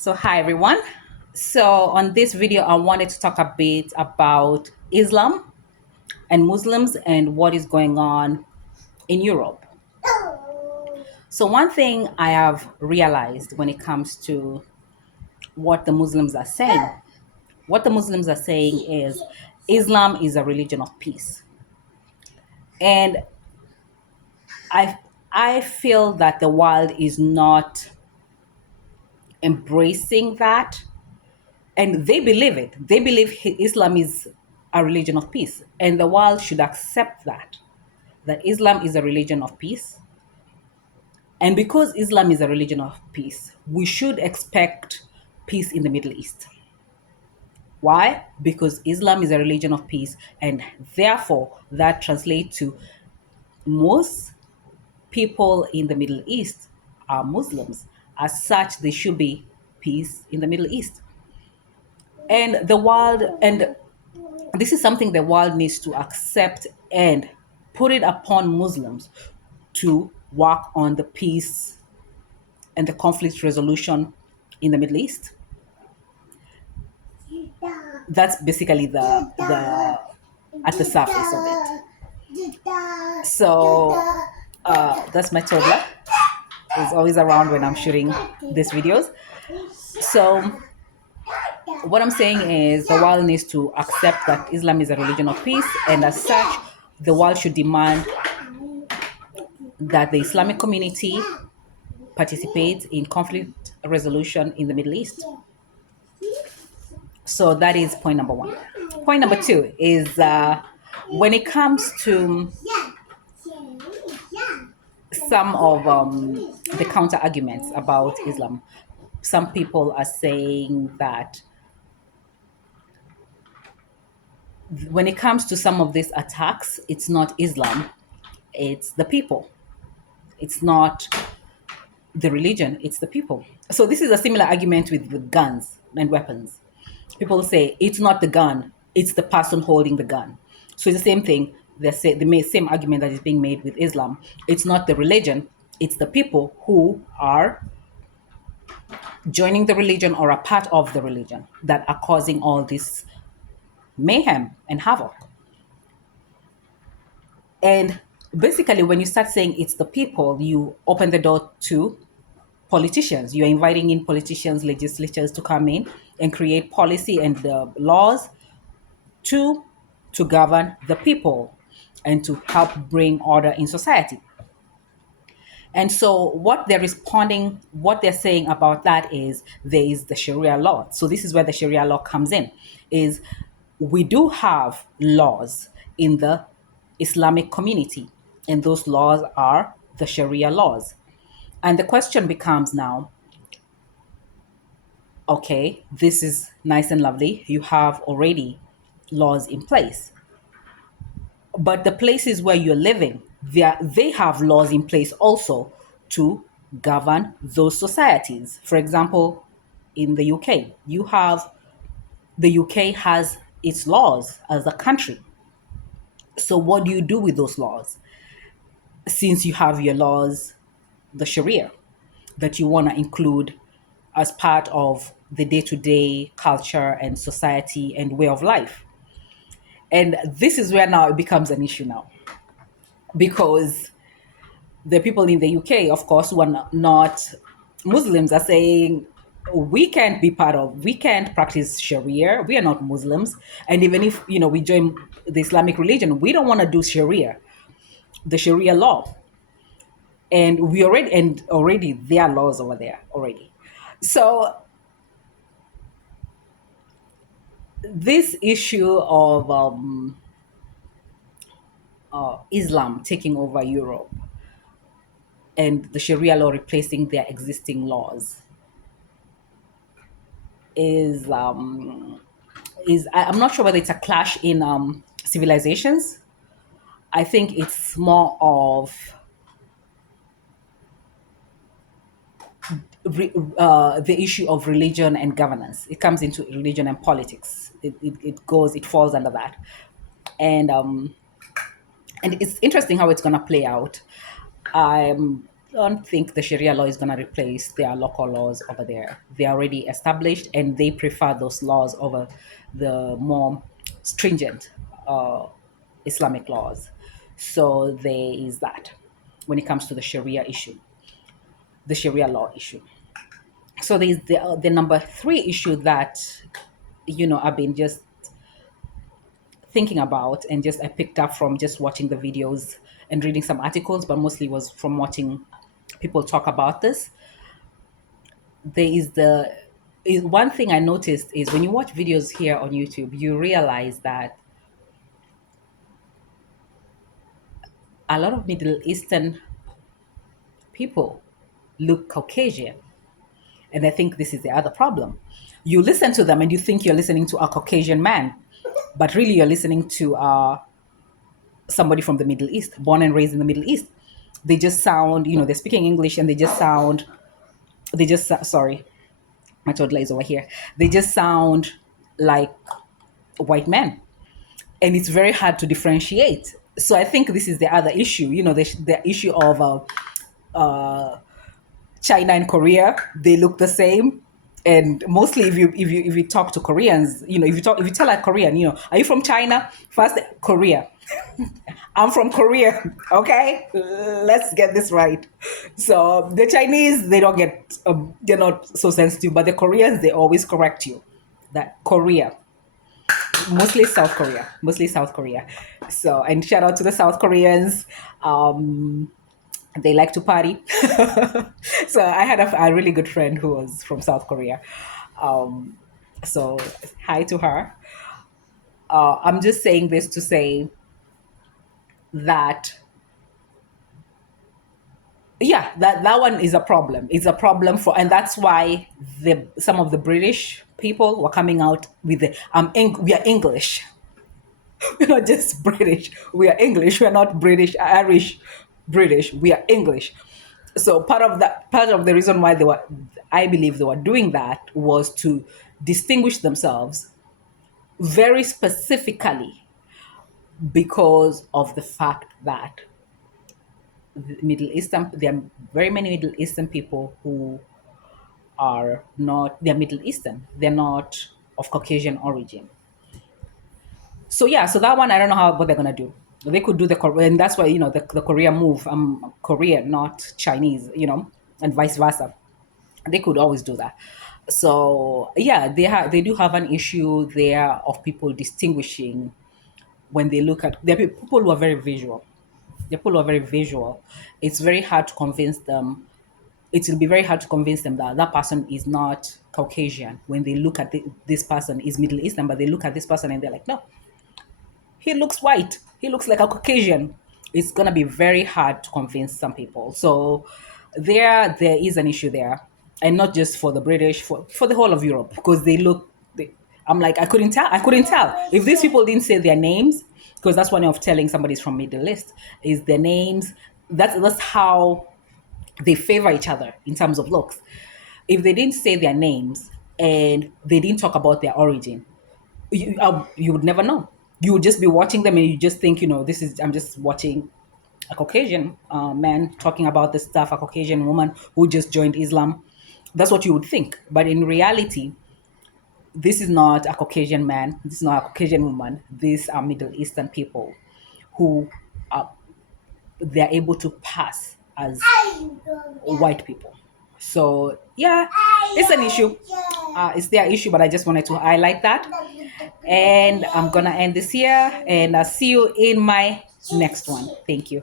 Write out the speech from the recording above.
So, hi everyone. So, on this video, I wanted to talk a bit about Islam and Muslims and what is going on in Europe. So, one thing I have realized when it comes to what the Muslims are saying, what the Muslims are saying is Islam is a religion of peace. And I I feel that the world is not embracing that, and they believe it. They believe Islam is a religion of peace, and the world should accept that Islam is a religion of peace. And because Islam is a religion of peace, we should expect peace in the Middle East. Why? Because Islam is a religion of peace, and therefore that translates to most people in the Middle East are Muslims. As such, there should be peace in the Middle East. And the world, and this is something the world needs to accept and put it upon Muslims to work on the peace and the conflict resolution in the Middle East. That's basically the at the surface of it. So that's my toddler. He's always around when I'm shooting these videos. So what I'm saying is the world needs to accept that Islam is a religion of peace, and as such, the world should demand that the Islamic community participates in conflict resolution in the Middle East. So that is point number one. Point number two is when it comes to some of the counter arguments about Islam, some people are saying that when it comes to some of these attacks, it's not Islam, it's the people. It's not the religion, it's the people. So this is a similar argument with guns and weapons. People say it's not the gun, it's the person holding the gun. So it's the same thing. They say the same argument that is being made with Islam. It's not the religion, it's the people who are joining the religion or a part of the religion that are causing all this mayhem and havoc. And basically, when you start saying it's the people, you open the door to politicians. You're inviting in politicians, legislatures to come in and create policy and laws to to govern the people and to help bring order in society. And so what they're saying about that is there is the Sharia law. So this is where the Sharia law comes in, is we do have laws in the Islamic community, and those laws are the Sharia laws. And the question becomes now, okay, this is nice and lovely. You have already laws in place. But the places where you're living, they have laws in place also to govern those societies. For example, in the UK, the UK has its laws as a country. So what do you do with those laws? Since you have your laws, the Sharia, that you want to include as part of the day-to-day culture and society and way of life. And this is where now it becomes an issue now, because the people in the UK, of course, who are not Muslims, are saying we can't practice Sharia. We are not Muslims, and even if we join the Islamic religion, we don't want to do Sharia, the Sharia law, and already there are laws over there already. So this issue of Islam taking over Europe and the Sharia law replacing their existing laws is I'm not sure whether it's a clash in civilizations. I think it's more of the issue of religion and governance. It comes into religion and politics. It falls under that, and and it's interesting how it's going to play out. don't think the Sharia law is going to replace their local laws over there. They're already established and they prefer those laws over the more stringent uh, Islamic laws. So there is that when it comes to the Sharia issue, the Sharia law issue. So there's the number three issue that, I've been just thinking about and just I picked up from just watching the videos and reading some articles, but mostly was from watching people talk about this. There is one thing I noticed is when you watch videos here on YouTube, you realize that a lot of Middle Eastern people look Caucasian. And I think this is the other problem. You listen to them and you think you're listening to a Caucasian man, but really you're listening to somebody from the Middle East, born and raised in the Middle East. They just sound, they're speaking English and sorry, my toddler is over here. They just sound like white men. And it's very hard to differentiate. So I think this is the other issue, the issue of China and Korea, they look the same. And mostly if you talk to Koreans, if you tell a Korean, are you from China? First, Korea. I'm from Korea. Okay, let's get this right. So the Chinese, they're not so sensitive, but the Koreans, they always correct you. That Korea, mostly South Korea. So, and shout out to the South Koreans. They like to party. So I had a really good friend who was from South Korea. Um, so hi to her. I'm just saying this to say that yeah, that one is a problem. It's a problem for, and that's why the some of the British people were coming out with the we are English. We're not just British. We are English. We are not British, Irish, British. We are English. So part of the reason why I believe they were doing that was to distinguish themselves very specifically because of the fact that there are very many Middle Eastern people who they're Middle Eastern. They're not of Caucasian origin. So yeah, so that one I don't know what they're gonna do. They could do and that's why the Korea move. I'm Korean, not Chinese, and vice versa. They could always do that. So yeah, they do have an issue there of people distinguishing when they look at there are people who are very visual. There are people who are very visual. It's very hard to convince them. It will be very hard to convince them that that person is not Caucasian when they look at this person is Middle Eastern, but they look at this person and they're like, no, he looks white. He looks like a Caucasian. It's gonna be very hard to convince some people. So there is an issue there, and not just for the British, for the whole of Europe, because I'm like I couldn't tell if these people didn't say their names, because that's one way of telling somebody's from Middle East is their names. That's how they favor each other in terms of looks. If they didn't say their names and they didn't talk about their origin, you would never know. You would just be watching them and you just think, I'm just watching a Caucasian man talking about this stuff, a Caucasian woman who just joined Islam. That's what you would think. But in reality, this is not a Caucasian man. This is not a Caucasian woman. These are Middle Eastern people who are they're able to pass as white people. So yeah, it's an issue. It's their issue, but I just wanted to highlight that. And I'm gonna end this here, and I'll see you in my next one. Thank you.